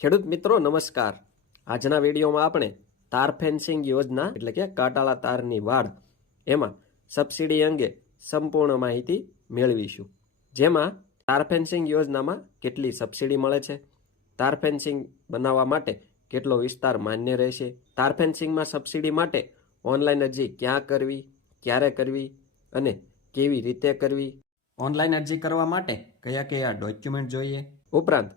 ખેડૂત મિત્રો, નમસ્કાર. આજના વિડીયોમાં આપણે તાર ફેન્સિંગ યોજના, એટલે કે કાટાળા તારની વાડ, એમાં સબસિડી અંગે સંપૂર્ણ માહિતી મેળવીશું. જેમાં તાર ફેન્સિંગ યોજનામાં કેટલી સબસિડી મળે છે, તાર ફેન્સિંગ બનાવવા માટે કેટલો વિસ્તાર માન્ય રહેશે, તાર ફેન્સિંગમાં સબસિડી માટે ઓનલાઈન અરજી ક્યાં કરવી, ક્યારે કરવી અને કેવી રીતે કરવી, ઓનલાઈન અરજી કરવા માટે કયા કયા ડોક્યુમેન્ટ જોઈએ. ઉપરાંત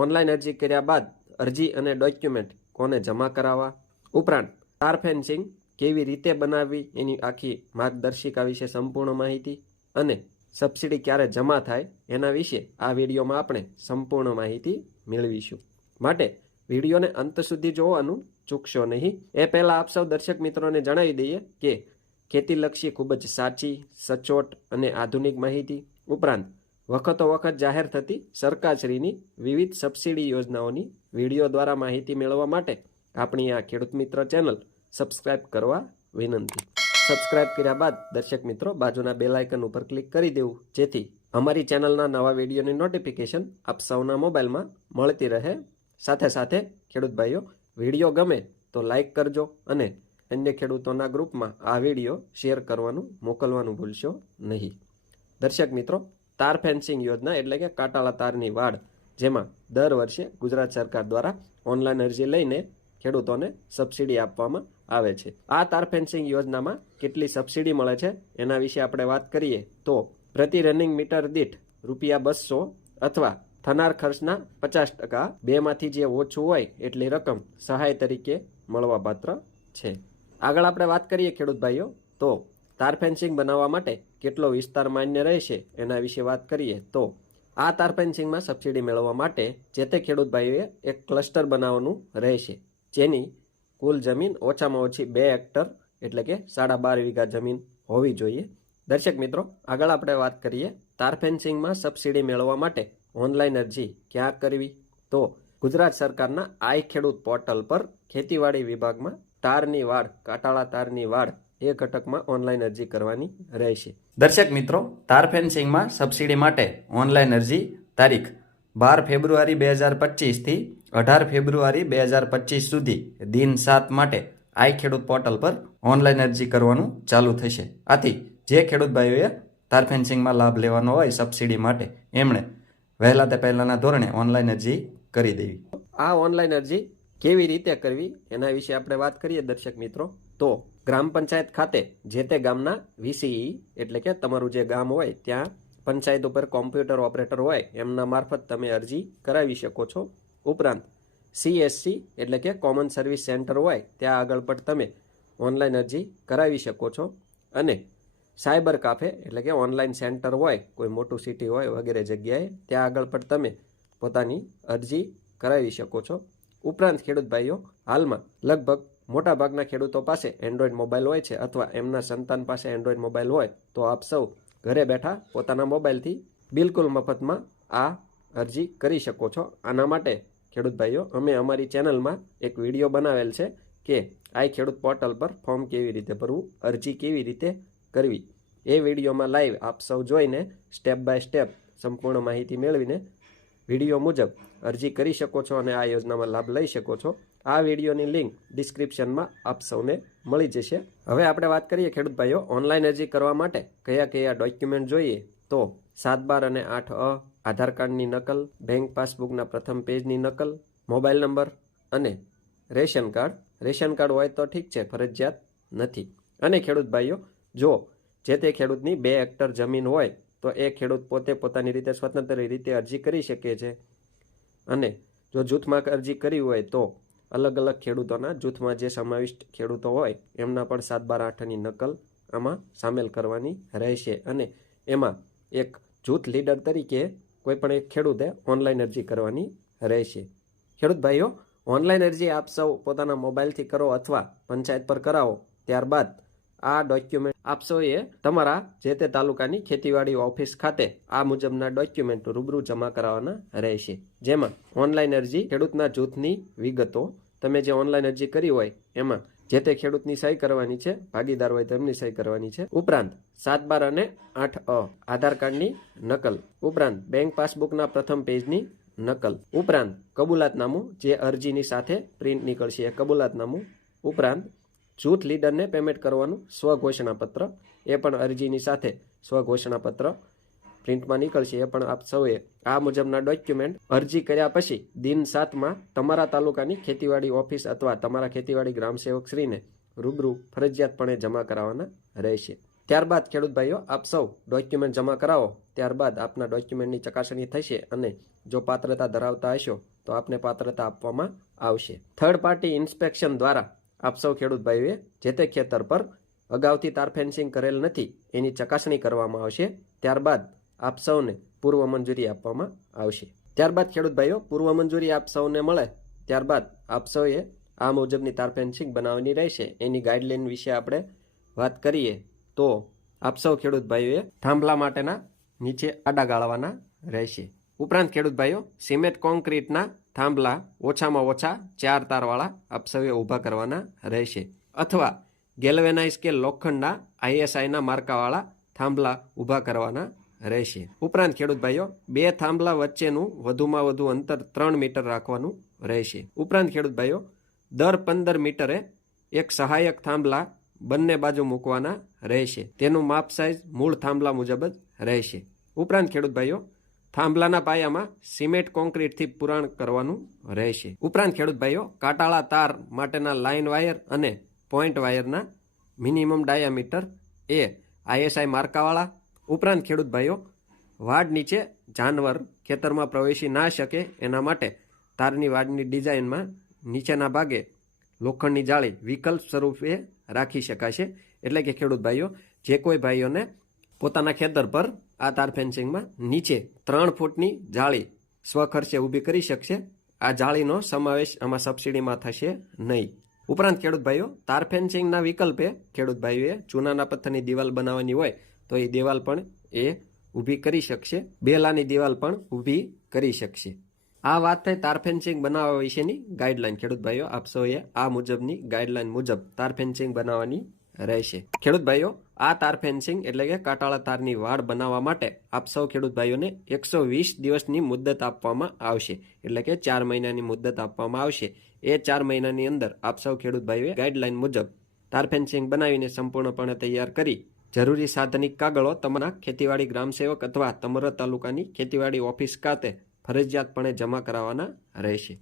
ઓનલાઈન અરજી કર્યા બાદ અરજી અને ડોક્યુમેન્ટ કોને જમા કરાવવા? ઉપરાંત તાર ફેન્સિંગ કેવી રીતે બનાવવી? એની આખી માર્ગદર્શિકા વિશે સંપૂર્ણ માહિતી અને સબસિડી ક્યારે જમા થાય એના વિશે આ વિડીયોમાં આપણે સંપૂર્ણ માહિતી મેળવીશું. માટે વિડીયોને અંત સુધી જોવાનું ચૂકશો નહીં. એ પહેલાં આપ સૌ દર્શક મિત્રોને જણાવી દઈએ કે ખેતીલક્ષી ખૂબ જ સાચી, સચોટ અને આધુનિક માહિતી. ઉપરાંત વખતો વખત જાહેર થતી સરકારશ્રીની વિવિધ સબસિડી યોજનાઓની વીડિયો દ્વારા માહિતી મેળવવા માટે આપણી આ ખેડૂત મિત્ર ચેનલ સબસ્ક્રાઇબ કરવા વિનંતી. સબસ્ક્રાઇબ કર્યા બાદ દર્શક મિત્રો બાજુના બેલ આઇકન ઉપર ક્લિક કરી દેવું, જેથી અમારી ચેનલના નવા વિડીયોની નોટિફિકેશન આપ સૌના મોબાઈલમાં મળતી રહે. સાથે સાથે ખેડૂત ભાઈઓ, વીડિયો ગમે તો લાઇક કરજો અને અન્ય ખેડૂતોના ગ્રુપમાં આ વીડિયો શેર કરવાનું મોકલવાનું ભૂલશો નહીં. દર્શક મિત્રો તાર ફેન્સિંગ યોજના એટલે કે કાટાળા તારની વાડ, જેમાં દર વર્ષે ગુજરાત સરકાર દ્વારા ઓનલાઈન અરજી લઈને ખેડૂતોને સબસિડી આપવામાં આવે છે. આ તાર ફેન્સિંગ યોજનામાં કેટલી સબસિડી મળે છે એના વિશે આપણે વાત કરીએ તો પ્રતિ રનિંગ મીટર દીઠ રૂપિયા બસો અથવા થનાર ખર્ચના પચાસ ટકા બેમાંથી જે ઓછું હોય એટલી રકમ સહાય તરીકે મળવાપાત્ર છે. આગળ આપણે વાત કરીએ ખેડૂત ભાઈઓ તો તાર ફેન્સિંગ બનાવવા માટે કેટલો વિસ્તાર માન્ય રહેશે એના વિશે વાત કરીએ તો આ તાર ફેન્સિંગમાં સબસિડી મેળવવા માટે જે તે ખેડૂત ભાઈઓએ એક ક્લસ્ટર બનાવવાનું રહેશે. જેની કુલ જમીન ઓછામાં ઓછી બે હેક્ટર એટલે કે સાડા બાર વીઘા જમીન હોવી જોઈએ. દર્શક મિત્રો, આગળ આપણે વાત કરીએ તાર ફેન્સિંગમાં સબસિડી મેળવવા માટે ઓનલાઈન અરજી ક્યાં કરવી? તો ગુજરાત સરકારના આઈ ખેડૂત પોર્ટલ પર ખેતીવાડી વિભાગમાં તારની વાડ, કાટાળા તારની વાડ એ ઘટકમાં ઓનલાઈન અરજી કરવાની રહેશે. દર્શક મિત્રો તાર ફેન્સિંગમાં સબસિડી માટે ઓનલાઈન અરજી તારીખ બાર ફેબ્રુઆરી બે હજાર પચીસથી અઢાર ફેબ્રુઆરી બે હજાર પચીસ સુધી દિન સાત માટે આઈ ખેડૂત પોર્ટલ પર ઓનલાઈન અરજી કરવાનું ચાલુ થશે. આથી જે ખેડૂત ભાઈઓએ તાર ફેન્સિંગમાં લાભ લેવાનો હોય સબસિડી માટે એમણે વહેલા તે પહેલાંના ધોરણે ઓનલાઈન અરજી કરી દેવી. આ ઓનલાઈન અરજી કેવી રીતે કરવી એના વિશે આપણે વાત કરીએ દર્શક મિત્રો. તો ગ્રામ પંચાયત ખાતે, જે તે ગામના વીસીઈ એટલે કે તમારું જે ગામ હોય, ત્યાં પંચાયત ઉપર કોમ્પ્યુટર ઓપરેટર હોય, એમના મારફત તમે અરજી કરાવી શકો છો. ઉપરાંત સીએસસી એટલે કે કોમન સર્વિસ સેન્ટર હોય, ત્યાં આગળ પણ તમે ઓનલાઈન અરજી કરાવી શકો છો. અને સાયબર કાફે, એટલે કે ઓનલાઈન સેન્ટર હોય, કોઈ મોટું સિટી હોય, વગેરે જગ્યાએ, ત્યાં આગળ પણ તમે પોતાની અરજી કરાવી શકો છો. ઉપરાંત ખેડૂત ભાઈઓ, હાલમાં લગભગ મોટાભાગના ખેડૂતો પાસે એન્ડ્રોઈડ મોબાઈલ હોય છે અથવા એમના સંતાન પાસે એન્ડ્રોઈડ મોબાઈલ હોય, તો આપ સૌ ઘરે બેઠા પોતાના મોબાઈલથી બિલકુલ મફતમાં આ અરજી કરી શકો છો. આના માટે, ખેડૂત ભાઈઓ, અમે અમારી ચેનલમાં એક વીડિયો બનાવેલ છે કે આઈ ખેડૂત પોર્ટલ પર ફોર્મ કેવી રીતે ભરવું, અરજી કેવી રીતે કરવી. એ વિડીયોમાં લાઈવ આપ સૌ જોઈને સ્ટેપ બાય સ્ટેપ સંપૂર્ણ માહિતી મેળવીને વીડિયો મુજબ અરજી કરી શકો છો અને આ યોજનામાં લાભ લઈ શકો છો. આ વિડીયોની લિંક ડિસ્ક્રિપ્શનમાં આપ સૌને મળી જશે. હવે આપણે વાત કરીએ ખેડૂત ભાઈઓ ઓનલાઈન અરજી કરવા માટે કયા કયા ડોક્યુમેન્ટ જોઈએ? તો સાત બાર અને આઠ અ, આધાર કાર્ડની નકલ, બેંક પાસબુકના પ્રથમ પેજની નકલ, મોબાઈલ નંબર અને રેશન કાર્ડ. રેશન કાર્ડ હોય તો ઠીક છે, ફરજિયાત નથી. અને ખેડૂત ભાઈઓ જો જે તે ખેડૂતની બે હેક્ટર જમીન હોય તો એ ખેડૂત પોતે પોતાની રીતે સ્વતંત્ર રીતે અરજી કરી શકે છે. અને જો જૂથમાં અરજી કરી હોય તો અલગ અલગ ખેડૂતોના જૂથમાં જે સમાવિષ્ટ ખેડૂતો હોય એમના પણ સાત બાર આઠની નકલ આમાં સામેલ કરવાની રહેશે. અને એમાં એક જૂથ લીડર તરીકે કોઈ પણ એક ખેડૂતે ઓનલાઈન અરજી કરવાની રહેશે. ખેડૂત ભાઈઓ, ઓનલાઈન અરજી આપ સૌ પોતાના મોબાઈલથી કરો અથવા પંચાયત પર કરાવો, ત્યારબાદ આ ડોક્યુમેન્ટ આપશો એ તમારા જે તે તાલુકાની ખેતીવાડી ઓફિસ ખાતે આ મુજબના ડોક્યુમેન્ટ રૂબરૂ જમા કરાવવાના રહેશે. જેમાં ઓનલાઈન અરજી, ખેડૂતના જૂથની વિગતો, તમે જે ઓનલાઈન અરજી કરી હોય એમાં જે તે ખેડૂતની સહી કરવાની છે, ભાગીદાર હોય તેમની સહી કરવાની છે, ઉપરાંત સાત બાર અને આઠ અ, આધાર કાર્ડની નકલ, ઉપરાંત બેંક પાસબુકના પ્રથમ પેજની નકલ, ઉપરાંત કબૂલાતનામું જે અરજીની સાથે પ્રિન્ટ નીકળશે એ કબૂલાતનામું, ઉપરાંત જૂથ લીડરને પેમેન્ટ કરવાનું સ્વઘોષણાપત્ર. એ પણ અરજીની સાથે સ્વઘોષણાપત્ર પ્રિન્ટમાં નીકળશે. એ પણ આપ સૌએ આ મુજબના ડોક્યુમેન્ટ અરજી કર્યા પછી દિન સાતમાં તમારા તાલુકાની ખેતીવાડી ઓફિસ અથવા તમારા ખેતીવાડી ગ્રામસેવક શ્રીને રૂબરૂ ફરજિયાતપણે જમા કરાવવાના રહેશે. ત્યારબાદ, ખેડૂત ભાઈઓ, આપ સૌ ડોક્યુમેન્ટ જમા કરાવો. ત્યારબાદ આપના ડોક્યુમેન્ટની ચકાસણી થશે અને જો પાત્રતા ધરાવતા હશો તો આપને પાત્રતા આપવામાં આવશે. થર્ડ પાર્ટી ઇન્સ્પેક્શન દ્વારા આપ સૌ ખેડૂત જે તે ખેતર પર અગાઉથી તાર ફેન્સિંગ કરેલ નથી, એની ચકાસણી કરવામાં આવશે. ત્યારબાદ આપ સૌને પૂર્વ મંજૂરી આપવામાં આવશે. ત્યારબાદ ખેડૂત ભાઈઓ, પૂર્વ મંજૂરી આપ સૌને મળે. ત્યારબાદ આપ સૌએ આ મુજબની તાર ફેન્સિંગ બનાવવાની રહેશે. એની ગાઈડલાઈન વિશે આપણે વાત કરીએ તો આપ સૌ ખેડૂત થાંભલા માટેના નીચે આડા ગાળવાના રહેશે. ઉપરાંત ખેડૂત ભાઈઓ, સિમેન્ટ કોન્ક્રીટના થાંભલા ઓછામાં ઓછા ચાર તારવાળા આપ ઊભા કરવાના રહેશે. અથવા ગેલ્વેનાઇઝ કે લોખંડના આઈએસઆઈના માર્કાવાળા થાંભલા ઊભા કરવાના રહેશે. ઉપરાંત, ખેડૂત ભાઈઓ, બે થાંભલા વચ્ચેનું વધુમાં વધુ અંતર ત્રણ મીટર રાખવાનું રહેશે. ઉપરાંત, ખેડૂત ભાઈઓ, દર પંદર મીટરે એક સહાયક થાંભલા બંને બાજુ મૂકવાના રહેશે. તેનું માપ સાઇઝ મૂળ થાંભલા મુજબ જ રહેશે. ઉપરાંત, ખેડૂત ભાઈઓ થાંભલાના પાયામાં સિમેન્ટ કોન્ક્રીટથી પુરાણ કરવાનું રહેશે. ઉપરાંત ખેડૂત ભાઈઓ, કાટાળા તાર માટેના લાઇન વાયર અને પોઈન્ટ વાયરના મિનિમમ ડાયામીટર એ આઈએસઆઈ માર્કાવાળા. ઉપરાંત ખેડૂત ભાઈઓ, વાડ નીચે જાનવર ખેતરમાં પ્રવેશી ના શકે એના માટે તારની વાડની ડિઝાઇનમાં નીચેના ભાગે લોખંડની જાળી વિકલ્પ સ્વરૂપે રાખી શકાશે. એટલે કે ખેડૂત ભાઈઓ, જે કોઈ ભાઈઓને પોતાના ખેતર પર આ તાર ફેન્સિંગમાં નીચે ત્રણ ફૂટની જાળી સ્વખર્ચે ઊભી કરી શકશે. આ જાળીનો સમાવેશ આમાં સબસિડીમાં થશે નહીં. ઉપરાંત, ખેડૂત ભાઈઓ, તાર ફેન્સિંગના વિકલ્પે ખેડૂત ભાઈઓએ ચૂનાના પથ્થરની દિવાલ બનાવવાની હોય તો એ દિવાલ પણ એ ઊભી કરી શકશે. બેલાની દિવાલ પણ ઊભી કરી શકશે. આ વાત થઈ તાર ફેન્સિંગ બનાવવા વિશેની ગાઈડલાઈન. ખેડૂત ભાઈઓ, આપ આ મુજબની ગાઈડલાઈન મુજબ તાર ફેન્સિંગ બનાવવાની રહેશે. ખેડૂત ભાઈઓ આ તાર ફેન્સિંગ એટલે કે કાટાળા તારની વાડ બનાવવા માટે આપ સૌ ખેડૂત ભાઈઓને એકસો વીસ દિવસની મુદ્દત આપવામાં આવશે. એટલે કે ચાર મહિનાની મુદ્દત આપવામાં આવશે. એ ચાર મહિનાની અંદર આપ સૌ ખેડૂત ભાઈઓએ ગાઈડલાઈન મુજબ તાર ફેન્સિંગ બનાવીને સંપૂર્ણપણે તૈયાર કરી જરૂરી સાધનિક કાગળો તમારા ખેતીવાડી ગ્રામસેવક અથવા તમારા તાલુકાની ખેતીવાડી ઓફિસ ખાતે ફરજિયાતપણે જમા કરાવવાના રહેશે.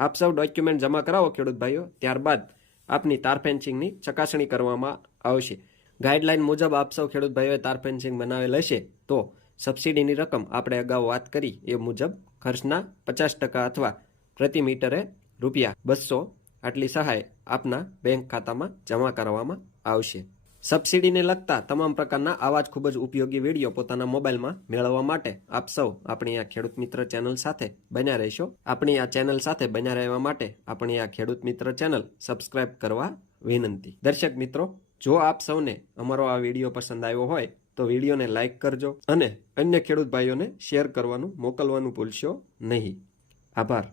આપ સૌ ડોક્યુમેન્ટ જમા કરાવો ખેડૂત ભાઈઓ. ત્યારબાદ આપની તાર ફેન્સિંગની ચકાસણી કરવામાં આવશે. ગાઈડલાઈન મુજબ આપ સૌ ખેડૂત ભાઈઓએ તાર ફેન્સિંગ બનાવેલ હશે તો સબસિડીની રકમ આપણે અગાઉ વાત કરી, એ મુજબ ખર્ચના પચાસ ટકા અથવા પ્રતિ મીટરે રૂપિયા બસો આટલી સહાય આપના બેંક ખાતામાં જમા કરવામાં આવશે. સબસિડીને લગતા તમામ પ્રકારના આવા જ ખૂબ જ ઉપયોગી વીડિયો પોતાના મોબાઈલમાં મેળવવા માટે આપ સૌ આપણી આ ખેડૂત મિત્ર ચેનલ સાથે બન્યા રહેશો. આપણી આ ચેનલ સાથે બન્યા રહેવા માટે આપણી આ ખેડૂત મિત્ર ચેનલ સબસ્ક્રાઇબ કરવા વિનંતી. દર્શક મિત્રો જો આપ સૌને અમારો આ વીડિયો પસંદ આવ્યો હોય, તો વિડીયોને લાઇક કરજો અને અન્ય ખેડૂત ભાઈઓને શેર કરવાનું મોકલવાનું ભૂલશો નહીં. આભાર.